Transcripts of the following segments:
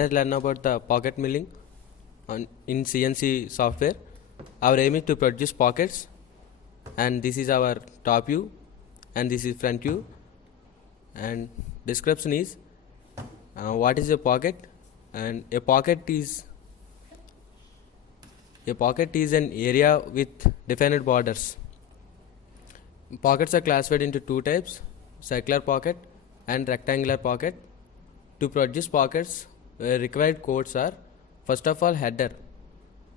Let us learn about the pocket milling in CNC software. Our aim is to produce pockets, and this is our top view and this is front view. And description is what is a pocket, and a pocket is an area with defined borders. Pockets are classified into two types: circular pocket and rectangular pocket. To produce pockets, required codes are, first of all, header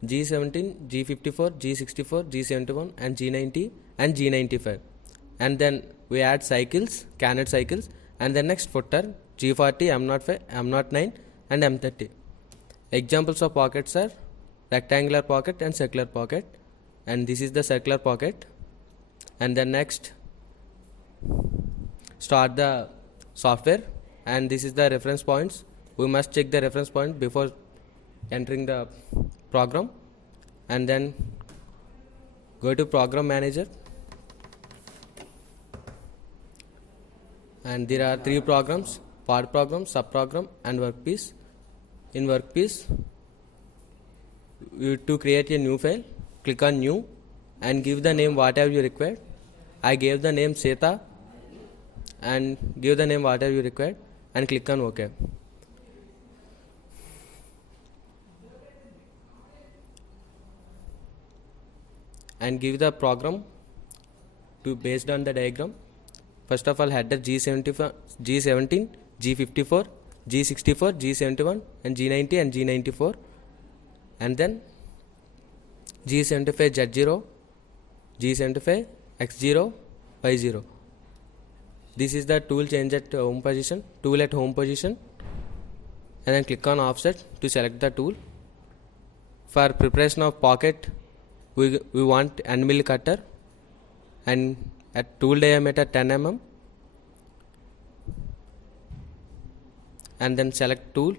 G17, G54, G64, G71 and G90 and G95, and then we add cycles, Cannet cycles, and then next footer G40, M05, M09 and M30. Examples of pockets are rectangular pocket and circular pocket, and this is the circular pocket. And then next start the software, and this is the reference points. We must check the reference point before entering the program, and then go to program manager, and there are three programs: part program, subprogram and workpiece. In workpiece, to create a new file, click on new and give the name whatever you require. I gave the name Seta, and give the name whatever you require and click on OK. And give the program to based on the diagram. First of all, header G17, G54, G64, G71 and G90 and G94, and then G75 Z0, G75 X0, Y0. This is the tool change at home position, tool at home position, and then click on offset to select the tool. For preparation of pocket, we want end mill cutter, and at tool diameter 10 mm, and then select tool,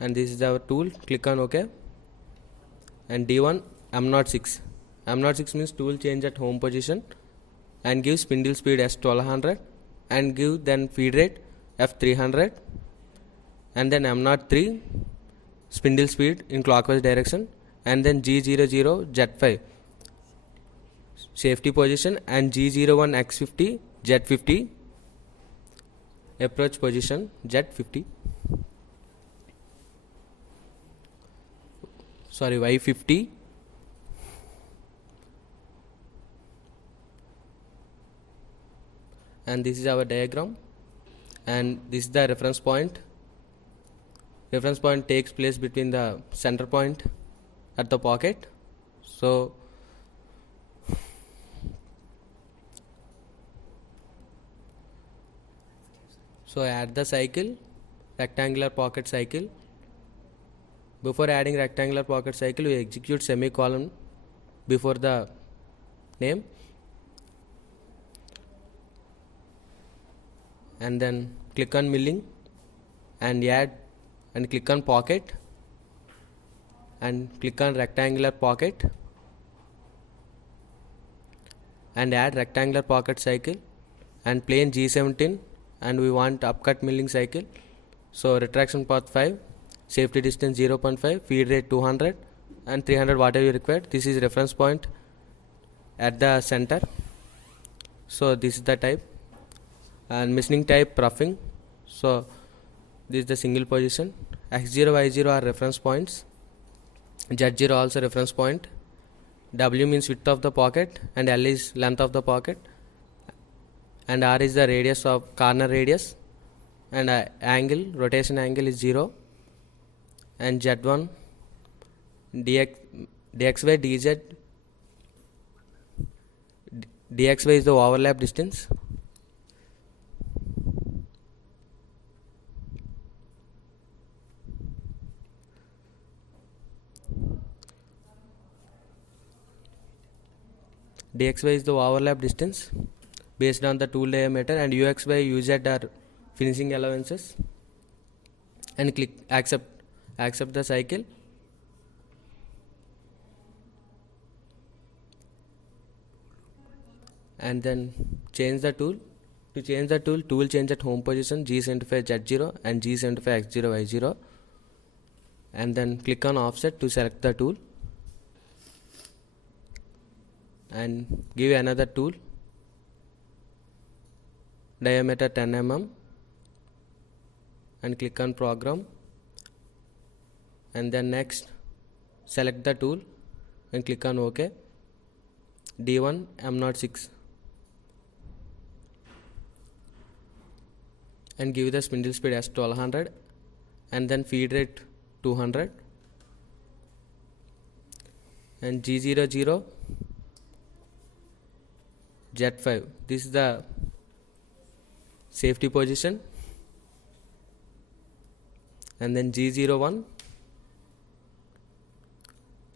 and this is our tool. Click on OK. And D1 M06. M06 means tool change at home position, and give spindle speed S1200 and give then feed rate F300, and then M03 spindle speed in clockwise direction, and then G00 Z5 safety position, and G01 X50 Z50 approach position Z50, sorry, Y50. And this is our diagram, and this is the reference point. Reference point takes place between the center point at the pocket. So add the cycle, rectangular pocket cycle. Before adding rectangular pocket cycle, we execute semicolon before the name, and then click on milling and add, and click on pocket and click on rectangular pocket and add rectangular pocket cycle and plain G17, and we want upcut milling cycle. So retraction path 5, safety distance 0.5, feed rate 200 and 300 whatever you require. This is reference point at the center. So this is the type, and machining type roughing. So this is the single position. X0, Y0 are reference points. Z0 also reference point. W means width of the pocket, and L is length of the pocket, and R is the radius of corner radius, and angle, rotation angle is 0, and Z1 dxy dz, dxy is the overlap distance, dxy is the overlap distance based on the tool diameter, and uxy uz are finishing allowances, and click accept the cycle, and then change the tool To change the tool change at home position G75 Z0 and G75 X0 Y0, and then click on offset to select the tool and give another tool diameter 10 mm and click on program, and then next select the tool and click on OK. D1 M06 and give the spindle speed as 1200 and then feed rate 200, and G00 Z5, this is the safety position, and then G01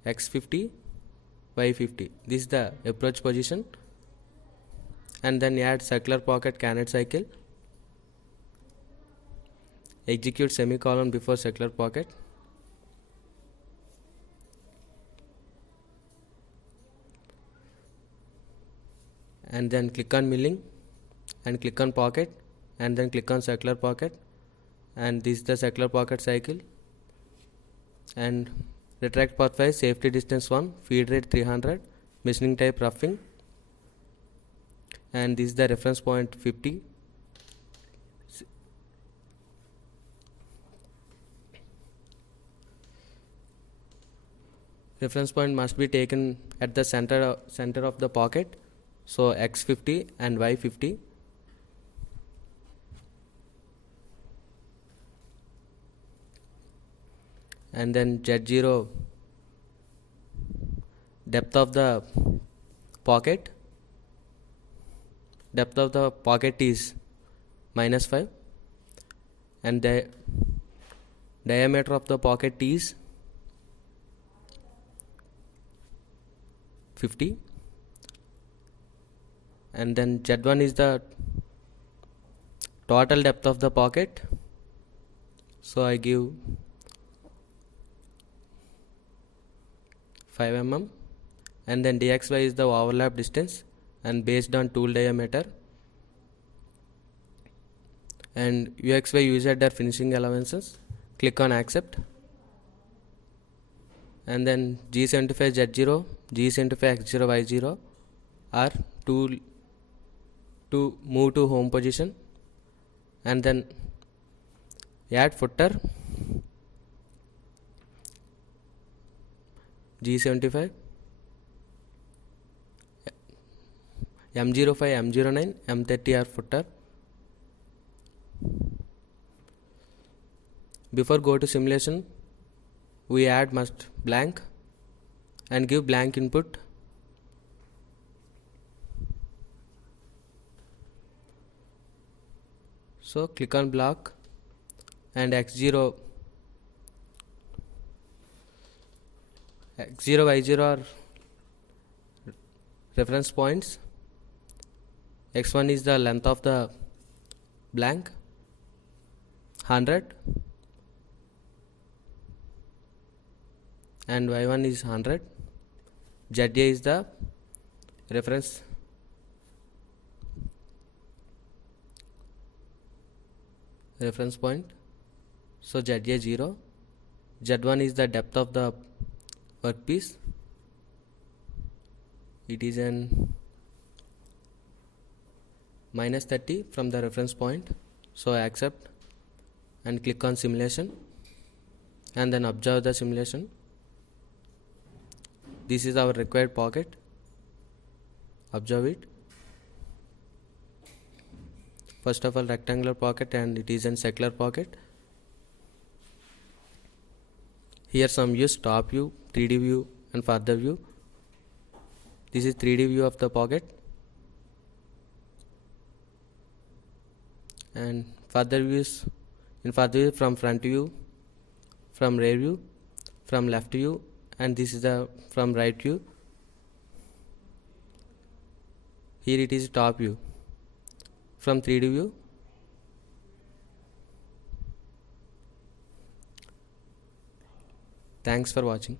X50 Y50, this is the approach position, and then add circular pocket Cannet cycle, execute semicolon before circular pocket, and then click on milling and click on pocket and then click on circular pocket, and this is the circular pocket cycle, and retract path 5 safety distance 1, feed rate 300, machining type roughing, and this is the reference point 50. Reference point must be taken at the center of the pocket, so X50 and Y50. And then Z0 depth of the pocket is -5, and the diameter of the pocket is 50, and then Z1 is the total depth of the pocket, so I give 5 mm, and then dxy is the overlap distance and based on tool diameter, and uxy used are finishing allowances. Click on accept, and then G75 Z0 G75 X0 Y0 are tool to move to home position, and then add footer G75 M05 M09 M30 are footer. Before go to simulation, we add must blank and give blank input. So click on block, and X0 Y0 are reference points. X1 is the length of the blank 100, and Y1 is 100. ZA is the reference point, so ZA 0. Z1 is the depth of the workpiece, it is an -30 from the reference point, so I accept and click on simulation, and then observe the simulation. This is our required pocket, observe it. First of all, rectangular pocket, and it is in circular pocket. Here some views: top view, 3D view and further view. This is 3D view of the pocket, and further views. In further view, from front view, from rear view, from left view, and this is the from right view. Here it is top view from 3D view. Thanks for watching.